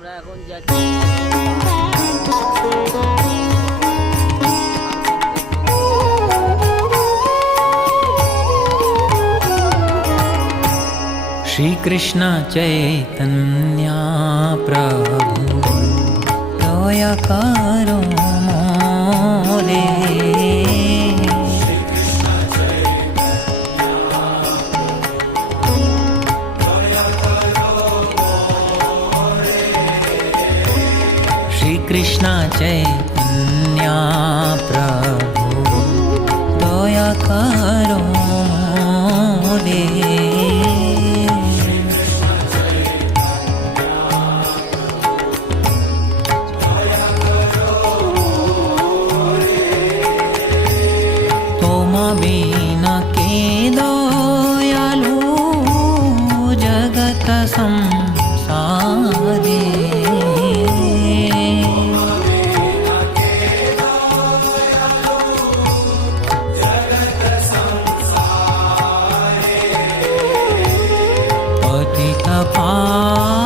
আমরা এখন যাচ্ছি श्री कृष्ण चैतन्य प्रभु दया करो मोरे। श्री कृष्ण चैतन्य प्रभु दया करो मोरे। बिना के दयालु जगत संसारे। पतित पावन